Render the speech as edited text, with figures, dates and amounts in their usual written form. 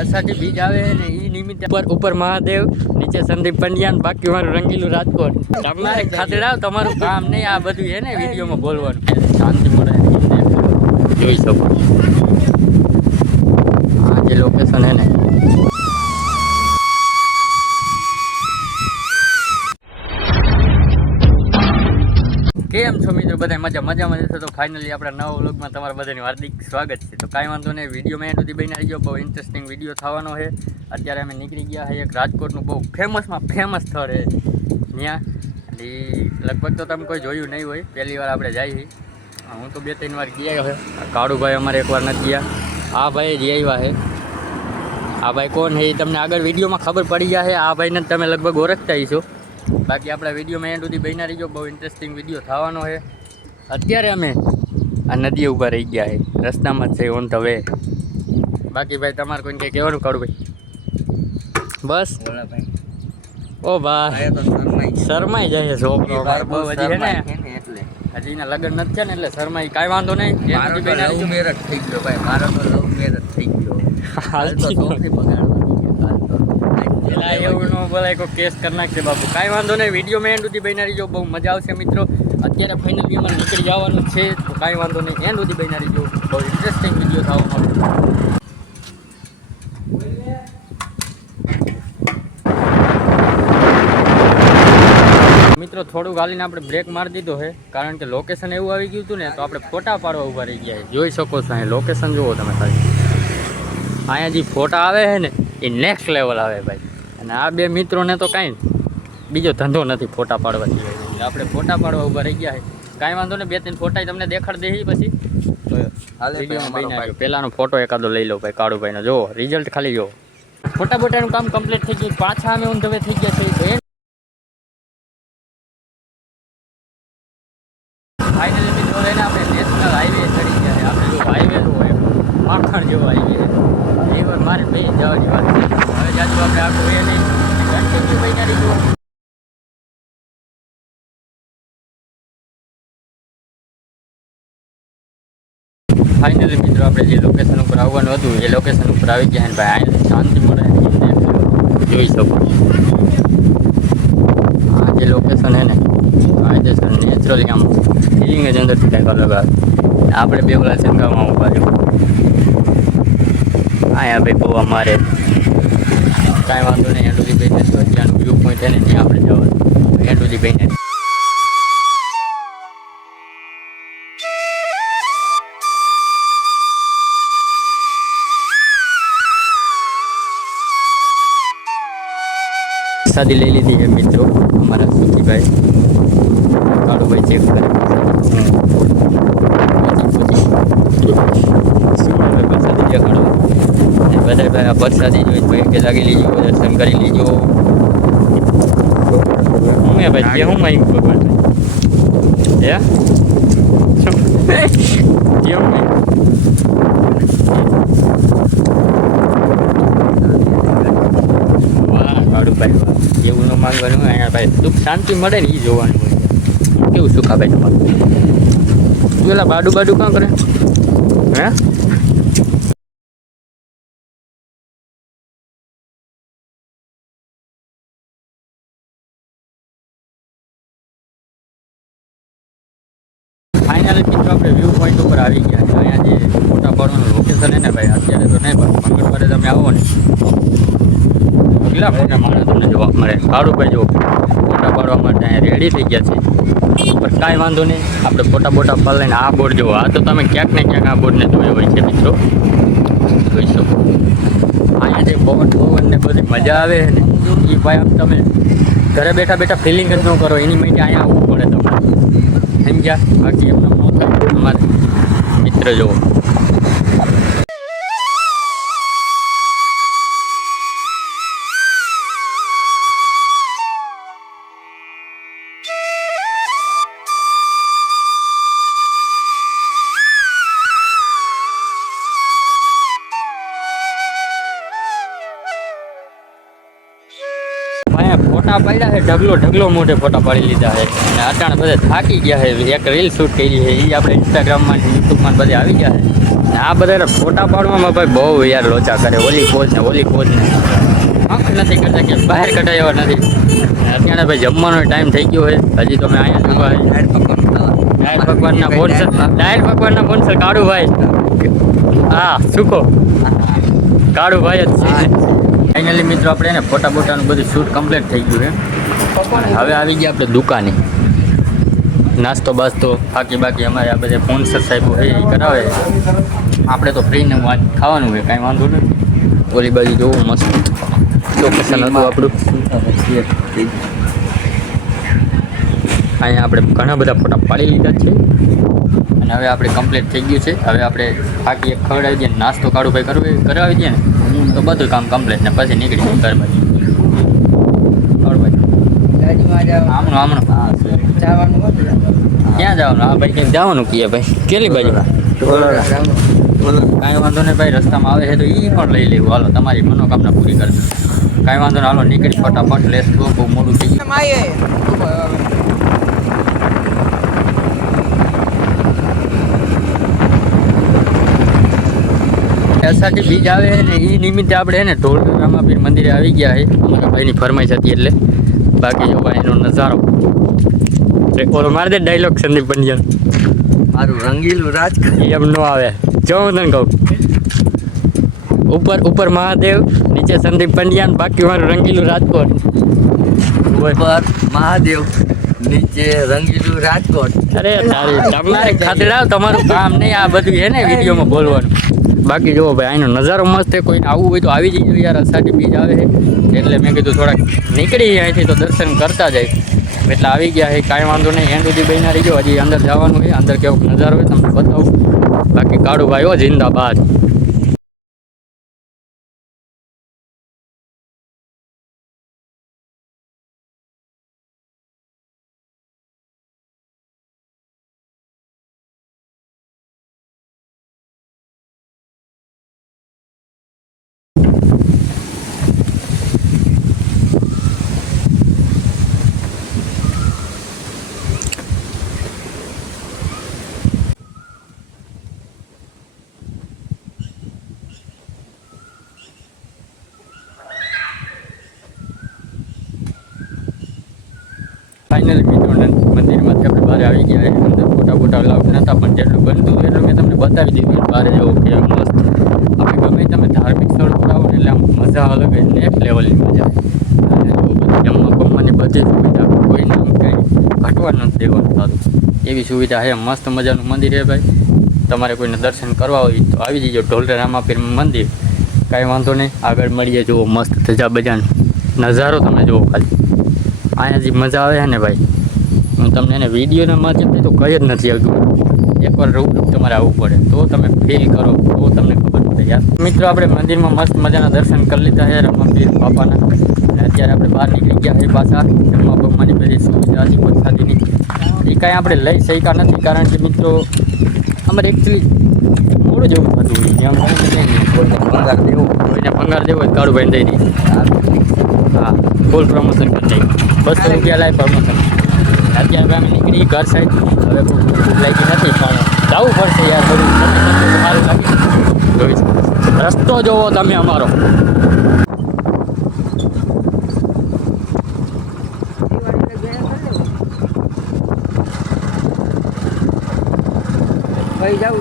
SRT બીજ આવે ને એ નિમિત્તે ઉપર મહાદેવ, નીચે સંદીપ પંડ્યા, બાકી મારું રંગીલું રાજકોટ. તમારે ખાતરાવ તમારું કામ નહીં, આ બધું છે ને વિડીયોમાં બોલવાનું. શાંતિ મળે જોઈ શકો. આ જે લોકેશન હે ને કેમ છો મિત્રો, બધા મજામાં જશે. તો ફાઇનલી આપણા નવા વ્લોગમાં તમારા બધાનું હાર્દિક સ્વાગત છે. તો કાંઈ વાંધો નહીં, વિડીયોમાં એન્ડ સુધી બની ગયો. બહુ ઇન્ટરેસ્ટિંગ વિડીયો થવાનો છે. અત્યારે અમે નીકળી ગયા છે એક રાજકોટનું બહુ ફેમસ સ્થળ છે ત્યાં. એ લગભગ તો તમે કોઈ જોયું નહીં હોય, પહેલી વાર આપણે જઈએ. હું તો 2-3 વાર ગયા છે. કાળુભાઈ અમારે એકવાર નથી ગયા. આ ભાઈ જ આવ્યા છે. આ ભાઈ કોણ છે એ તમને આગળ વિડીયોમાં ખબર પડી ગયા છે. આ ભાઈને તમે લગભગ ઓળખતા હશો. બાકી આપણા વિડીયોમાં એન્ડ સુધી બન્યા રહીજો. બહુ ઇન્ટરેસ્ટિંગ વિડીયો થવાનો છે. અત્યારે અમે આ નદી ઉપર રહી ગયા છે, રસ્તામાં જ છે, ઓન ધ વે. બાકી ભાઈ તમારે કોઈને કંઈ કહેવાનું કાઢું ભાઈ? બસ ઓ ભાઈ શરમાઈ જાય છોકરો બહુ હજી છે ને, હજી એના લગ્ન નથી થયા ને એટલે શરમાઈ. કાંઈ વાંધો નહીં, લવ મેરેજ થઈ ગયો ભાઈ. મારો તો લવ મેરેજ થઈ ગયો. હાલ તો એવું ન બોલાય, કોઈ કેસ કરી નાખશે બાપુ. કાંઈ વાંધો નહીં, વિડીયોમાં એન્ડ સુધી બન્યા રહીજો. બહુ મજા આવશે મિત્રો. અત્યારે ફાઇનલી અમારે નીકળી જવાનું છે, તો કાંઈ વાંધો નહીં, એન્ડ સુધી બન્યા રહીજો. બહુ ઇન્ટરેસ્ટિંગ વિડીયો થવાનો. મિત્રો થોડુંક હાલીને આપણે બ્રેક મારી દીધો છે, કારણ કે લોકેશન એવું આવી ગયું હતું ને, તો આપણે ફોટા પાડવા ઊભા રહી ગયા. જોઈ શકો છો અહીં લોકેશન જુઓ તમે ખાલી. અહીંયા જે ફોટા આવે છે ને એ નેક્સ્ટ લેવલ આવે ભાઈ. અને આ બે મિત્રોને તો કાંઈ બીજો ધંધો નથી ફોટા પાડવાની. એટલે આપણે ફોટા પાડવા ઊભા રહી ગયા છે. કાંઈ વાંધો નહીં, 2-3 ફોટા તમને દેખાડ દે પછી પહેલાંનો ફોટો એકાદો લઈ લો ભાઈ કાળુભાઈનો. જુઓ રિઝલ્ટ ખાલી જુઓ. ફોટા બોટાનું કામ કમ્પ્લીટ થઈ ગયું. પાછા અમે ઓન ધ વે થઈ ગયા છે. ફાઇનલી મિત્રો લઈને આપણે નેશનલ હાઈવે ચડી ગયા છે. આપણે જો હાઈવે હોય માખણ જેવો હાઈવે છે. એ વાર મારે ભાઈ જવાની વાત છે. હવે જાજુ આપણે આખું એ નહીં કન્ટિન્યુ ભાઈ કરી જુઓ. ફાઇનલી મિત્રો આપણે જે લોકેશન ઉપર આવવાનું હતું એ લોકેશન ઉપર આવી ગયા ને ભાઈ. આ શાંતિ મળે જોઈ શકો. આ જે લોકેશન છે ને આ જે નેચરલી આમ ફિલિંગ જ અંદરથી કંઈક અલગ આવે. આપણે બે ઓલા શંકામાં ઊભા છો. અહીંયા ભાઈ બહુ અમારે કાંઈ વાંધો નહીં. એન્ડુજી ભાઈને ત્યાંનું વ્યૂ પોઈન્ટ છે ને ત્યાં આપણે જવાનું. એન્ડુજી ભાઈને પ્રસાદી લઈ લીધી છે મિત્રો અમારા સુખીભાઈ. કાળુભાઈ ચેક કરે પ્રસાદી દેખાડો. બધા ભાઈ આ પ્રસાદી જોઈ ભાઈ કે લાગી લીજો, દર્શન કરી લીજો. હું ભાઈ જે હું માહિતી ભગવાન હે કેવું નહીં. કાળુભાઈ એવું ન માંગવાનું અહીંયા ભાઈ દુઃખ શાંતિ મળે ને એ જોવાનું હોય. કેવું સુખા ભાઈ તમારું? પેલા બાડું કાં કરે હે? ફાઇનલી મિત્રો આપણે વ્યૂ પોઈન્ટ ઉપર આવી ગયા છે. અહીંયા જે ફોટા પાડવાનું લોકેશન છે ને ભાઈ, અત્યારે તો નહીં પણ મંગળવારે તમે આવો ને કેટલા ફોટા મારે તમને જોવા મળે. કાળુભાઈ જો ફોટા પાડવા માટે અહીંયા રેડી થઈ ગયા છે. પણ કાંઈ વાંધો નહીં, આપણે ફોટા પાડી લઈને આ બોર્ડ જોવો. આ તો તમે ક્યાંક ને ક્યાંક આ બોર્ડને જોયો હોય છે મિત્રો, જોઈ શકો. અહીંયા જે પવન ને બધી મજા આવે ને એ ભાઈ આમ તમે ઘરે બેઠા ફિલિંગ જ ન કરો એની માટે અહીંયા આવવું પડે તમારે સમજ્યા. બાકી એમને ન થાય. અમારે મિત્ર જોવો ફોટા પાડ્યા છે. ઢગલો મોઢે ફોટા પાડી લીધા છે. અને અટાણે બધા થાકી ગયા છે. એક રીલ શૂટ કરી છે, એ આપણે ઇન્સ્ટાગ્રામમાં યુટ્યુબમાં બધે આવી ગયા છે. આ બધા ફોટા પાડવામાં ભાઈ બહુ યાર લોચા કરે, ઓલી પોઝ ને આંખ નથી કરતા કે બહાર કઢાય એવા નથી. અત્યારે ભાઈ જમવાનો ટાઈમ થઈ ગયો છે, હજી તમે અહીંયા ડાયર પકવાનના સ્પોન્સર કાળુભાઈ. હા સુખો કાળુભાઈ જ છે. ફાઇનલી મિત્રો આપણે એને ફોટા બોટાનું બધું શૂટ કમ્પ્લીટ થઈ ગયું છે. હવે આવી ગયા આપણે દુકાને. નાસ્તો બાસ્તો બાકી અમારે આ બધા સ્પોન્સર સાહેબો છે એ કરાવે. આપણે તો ફ્રીને ખાવાનું હોય, કાંઈ વાંધો નથી. ઓલી બાજુ જોવું મસ્ત લોકેશન હતું આપણું. અહીંયા આપણે ઘણા બધા ફોટા પાડી લીધા છે અને હવે આપણે કમ્પ્લીટ થઈ ગયું છે. હવે આપણે બાકી એક ખવડાવી દઈએ, નાસ્તો કાઢું ભાઈ કરાવી દઈએ ને તો બધું કામ કમ્પ્લીટ ને પછી નીકળી જાય ઘર બાજુ. આમણું ક્યાં જવાનું? હા ભાઈ ક્યાંક જવાનું કીએ ભાઈ. કેટલી બાજુ? કાંઈ વાંધો નહીં ભાઈ, રસ્તામાં આવે છે તો એ પણ લઈ લેવું. હાલો તમારી મનોકામના પૂરી કરજો. કાંઈ વાંધો નહીં, હાલો નીકળી ફટાફટ. લેસ ગો, બહુ મોડું થઈ ગયું. એસઆરટી બીજ આવે ને એ નિમિત્તે આપણે ને ઢોલ રામાપીર મંદિરે આવી ગયા છે. અમારા ભાઈની ફરમાઈશ હતી એટલે. બાકી જો ભાઈ એનો નજારો ઓલો મારે દે ડાયલોગ સંદીપ પંડ્યા, મારું રંગીલું રાજકોટ એમ ન આવે. જો હું તને કહું, ઉપર મહાદેવ, નીચે સંદીપ પંડ્યા, બાકી મારું રંગીલું રાજકોટ. ઉપર મહાદેવ, નીચે રંગીલું રાજકોટ. અરે તારી તમારે ખાતરાવ, તમારું કામ નહીં આ બધું છે ને વિડીયોમાં બોલવાનું. બાકી જુઓ ભાઈ અહીંનો નજારો મસ્ત છે. કોઈને આવવું હોય તો આવી જજો યાર. અષાઢી બીજ આવે છે એટલે મેં કીધું થોડાક નીકળી અહીંથી તો દર્શન કરતા જાય. એટલે આવી ગયા છે, કાંઈ વાંધો નહીં. એન્ડ સુધી બહીના રહીજો, હજી અંદર જવાનું છે. અંદર કેવો નજારો હોય તમને બતાવું. બાકી કાળુભાઈ હો જિંદાબાદ. ફાઇનલી મિત્રો મંદિરમાંથી આપણે બહાર આવી ગયા. અંદર ફોટા અલાઉડ નહોતા, પણ જેટલું બનતું એટલું મેં તમને બતાવી દીધું. બહાર જવું કે મસ્ત આપણે ગમે તમે ધાર્મિક સ્થળ પર આવો ને એટલે આમ મજા અલગ જ, નેક્સ્ટ લેવલની મજા આવે. અને જો બધું જમવા બમવાની બધી સુવિધા, કોઈને આમ કંઈ ઘટવા નથી દેવાનું થતું એવી સુવિધા છે. મસ્ત મજાનું મંદિર છે ભાઈ. તમારે કોઈને દર્શન કરવા હોય તો આવી જજો ઢોલરા રામાપીર મંદિર. કાંઈ વાંધો નહીં, આગળ મળીએ. જુઓ મસ્ત ધજા બજાનો નજારો તમે જુઓ ખાલી. અહીંયા જે મજા આવે છે ને ભાઈ, હું તમને એને વિડીયોના માધ્યમથી તો કહી જ નથી આવતું. એકવાર રૂબરૂ તમારે આવવું પડે તો તમે ફીલ કરો, તો તમને ખબર પડે યાર. મિત્રો આપણે મંદિરમાં મસ્ત મજાના દર્શન કરી લીધા છે રામાપીર બાપાના. અને અત્યારે આપણે બહાર નીકળી ગયા છે પાછા. જમવા બમવાની બધી સુવિધા હતી વરસાદીની એ કાંઈ આપણે લઈ શક્યા નથી, કારણ કે મિત્રો અમારે એકચ્યુઅલી મોડું જેવું થતું હોય. એમ કોઈને ભંગાર દેવો હોય કાળુભાઈ દઈ દઈએ. હા ફૂલ પ્રમોશન કરી દઈએ. 200 રૂપિયા લાય પ્રમોશન. અત્યારે અમે નીકળી ઘર સાઈડ. હવે ભૂખ લાગી નથી પણ જવું પડશે યાર. બધું સારું લાગે જોઈશ. રસ્તો જોવો તમે અમારો. ભાઈ જાવ